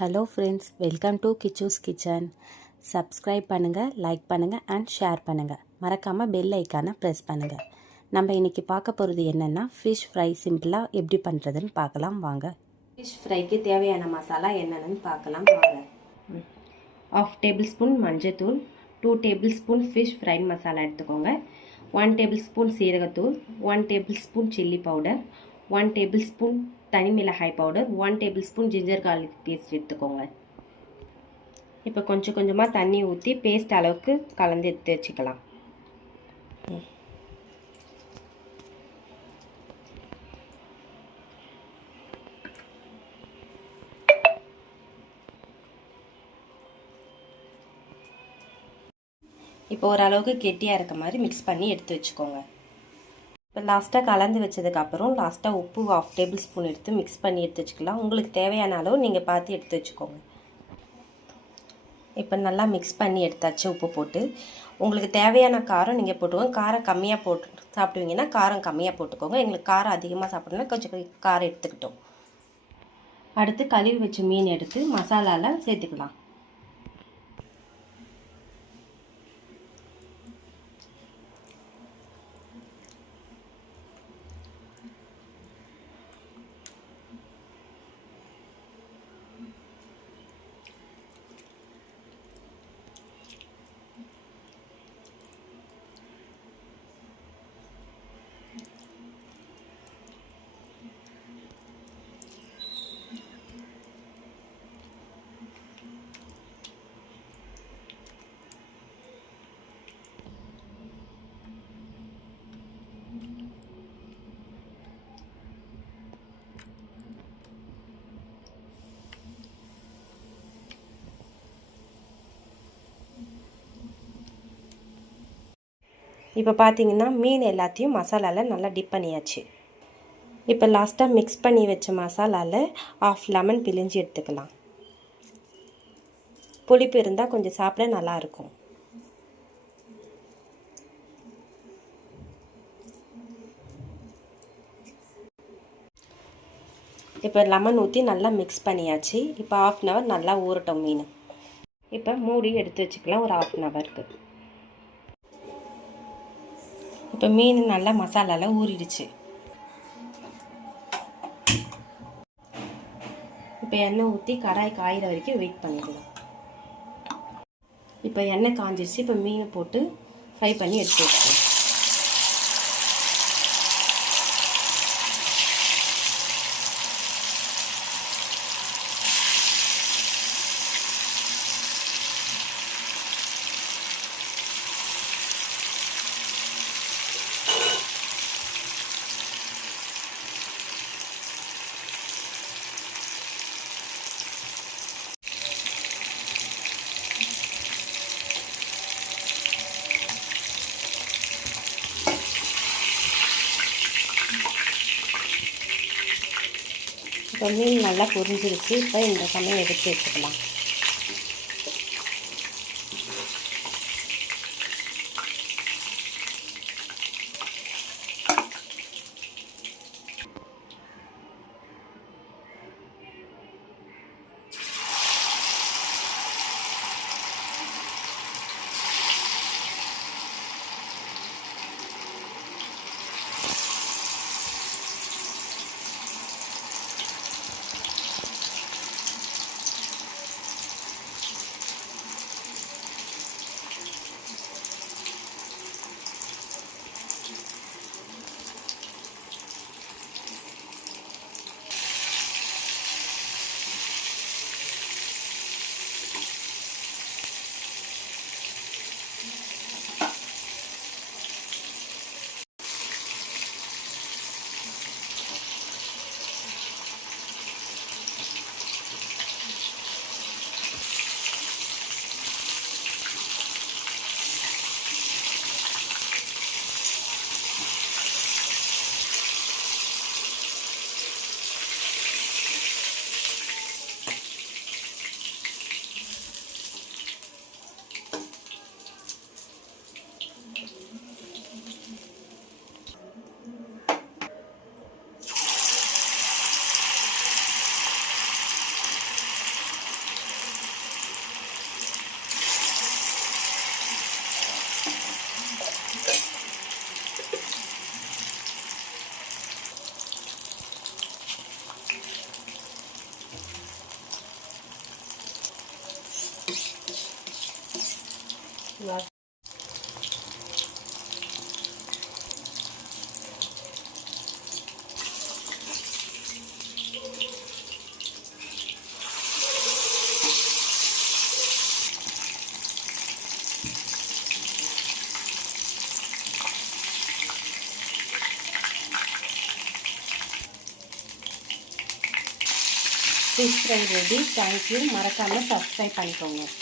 Hello friends, welcome to Kichu's kitchen. Subscribe பண்ணுங்கள், like பண்ணுங்கள் and share பண்ணுங்கள். மறக்காமல் பெல் ஐக்கானை ப்ரெஸ் பண்ணுங்கள். நம்ம இன்றைக்கி பார்க்க போகிறது என்னென்னா ஃபிஷ் ஃப்ரை சிம்பிளாக எப்படி பண்ணுறதுன்னு பார்க்கலாம் வாங்க. ஃபிஷ் ஃப்ரைக்கு தேவையான மசாலா என்னென்னு பார்க்கலாம் வாங்க. 1/2 டேபிள் ஸ்பூன் மஞ்சள்தூள், 2 table spoon fish fry masala எடுத்துக்கோங்க. 1 டேபிள் ஸ்பூன் சீரகத்தூள், 1 table spoon chilli powder, 1 table spoon தனி மிளகாய் powder, 1 table spoon ginger garlic paste எடுத்துக்கோங்க. இப்போ கொஞ்சம் கொஞ்சமாக தண்ணி ஊற்றி பேஸ்ட் அளவுக்கு கலந்து எடுத்து வச்சுக்கலாம். இப்போ ஓரளவுக்கு கெட்டியாக இருக்க மாதிரி மிக்ஸ் பண்ணி எடுத்து வச்சுக்கோங்க. இப்போ லாஸ்ட்டாக கலந்து வச்சதுக்கப்புறம் லாஸ்ட்டாக உப்பு 1/2 டேபிள் ஸ்பூன் எடுத்து மிக்ஸ் பண்ணி எடுத்து வச்சுக்கலாம். உங்களுக்கு தேவையான அளவு நீங்கள் பார்த்து எடுத்து வச்சுக்கோங்க. இப்போ நல்லா மிக்ஸ் பண்ணி எடுத்தாச்சு உப்பு போட்டு. உங்களுக்கு தேவையான காரம் நீங்கள் போட்டுக்கோங்க. காரம் கம்மியாக போட்டு சாப்பிடுவீங்கன்னா காரம் கம்மியாக போட்டுக்கோங்க. எங்களுக்கு காரம் அதிகமாக சாப்பிடணும்னா கொஞ்சம் காரம் எடுத்துக்கிட்டோம். அடுத்து கழுவி வச்ச மீன் எடுத்து மசாலாவில் சேர்த்துக்கலாம். இப்போ பார்த்தீங்கன்னா மீன் எல்லாத்தையும் மசாலாவில் நல்லா டிப் பண்ணியாச்சு. இப்போ லாஸ்ட்டாக மிக்ஸ் பண்ணி வச்ச மசாலாவில் 1/2 லெமன் பிழிஞ்சு எடுத்துக்கலாம். புளிப்பு இருந்தால் கொஞ்சம் சாப்பிட நல்லாயிருக்கும். இப்போ லெமன் ஊற்றி நல்லா மிக்ஸ் பண்ணியாச்சு. இப்போ 1/2 hour நல்லா ஊறட்டும் மீன். இப்போ மூடி எடுத்து வச்சுக்கலாம் ஒரு 1/2 hourக்கு. இப்போ மீன் நல்லா மசாலாவில் ஊறிடுச்சு. இப்போ எண்ணெய் ஊற்றி கடாய் காயிற வரைக்கும் வெயிட் பண்ணிடலாம். இப்போ எண்ணெய் காஞ்சிடுச்சு. இப்போ மீன் போட்டு ஃப்ரை பண்ணி எடுத்து வச்சுக்கலாம். இப்போ மீன் நல்லா பொரிஞ்சிருச்சு. இப்போ இந்த சமயம் எடுத்து வச்சுக்கலாம். Fish fry ready. தேங்க்யூ. மறக்காமல் சப்ஸ்கிரைப் பண்ணிக்கோங்க.